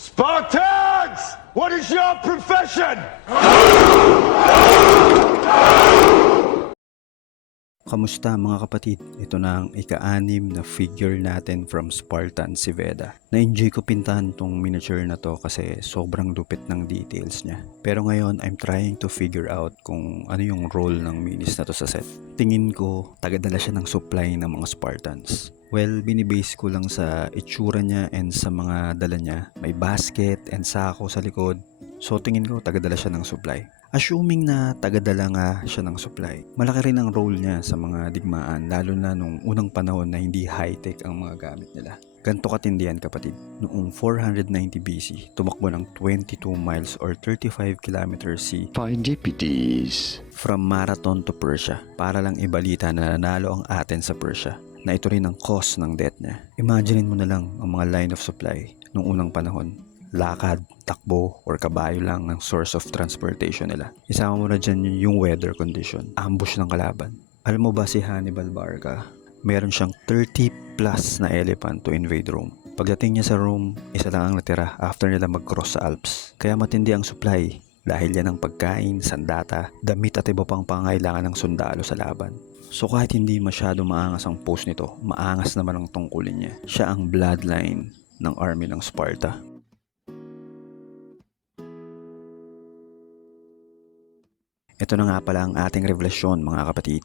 Spartans! What is your profession? Kamusta mga kapatid? Ito na ang ika-6 na figure natin from Spartan si Veda. Na-enjoy ko pintahan tong miniature na to kasi sobrang lupit ng details niya. Pero ngayon, I'm trying to figure out kung ano yung role ng minis na to sa set. Tingin ko, tagadala siya ng supply ng mga Spartans. Well, binibase ko lang sa itsura niya and sa mga dala niya. May basket and sako sa likod. So tingin ko, tagadala siya ng supply. Assuming na tagadala nga siya ng supply, malaki rin ang role niya sa mga digmaan, lalo na nung unang panahon na hindi high-tech ang mga gamit nila. Ganto katindihan kapatid, noong 490 BC, tumakbo ng 22 miles or 35 kilometers si Pheidippides from Marathon to Persia para lang ibalita na nanalo ang Athens sa Persia, na ito rin ang cause ng death niya. Imaginein mo na lang ang mga line of supply noong unang panahon. Lakad, takbo, or kabayo lang ng source of transportation nila. Isama mo na dyan yung weather condition, ambush ng kalaban. Alam mo ba si Hannibal Barca? Meron siyang 30 plus na elephant to invade Rome. Pagdating niya sa Rome, isa lang ang natira after nila mag-cross sa Alps. Kaya matindi ang supply dahil yan ang pagkain, sandata, damit at iba pang pangailangan ng sundalo sa laban. So kahit hindi masyado maangas ang post nito, maangas naman ang tungkulin niya. Siya ang bloodline ng army ng Sparta. Ito na nga pala ang ating revelasyon mga kapatid.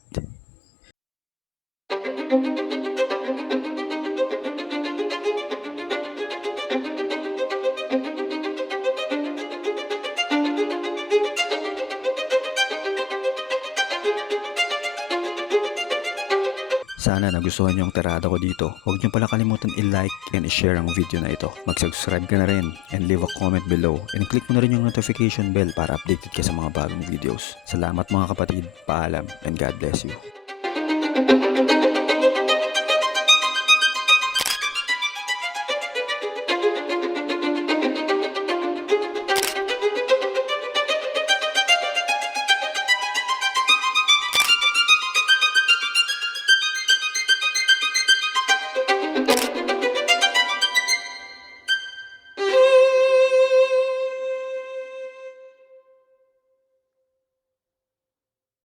Sana nagustuhan niyo ang tirada ko dito. Huwag niyo pala kalimutan i-like and i-share ang video na ito. Mag-subscribe ka na rin and leave a comment below. And click mo na rin yung notification bell para updated ka sa mga bagong videos. Salamat mga kapatid, paalam, and God bless you.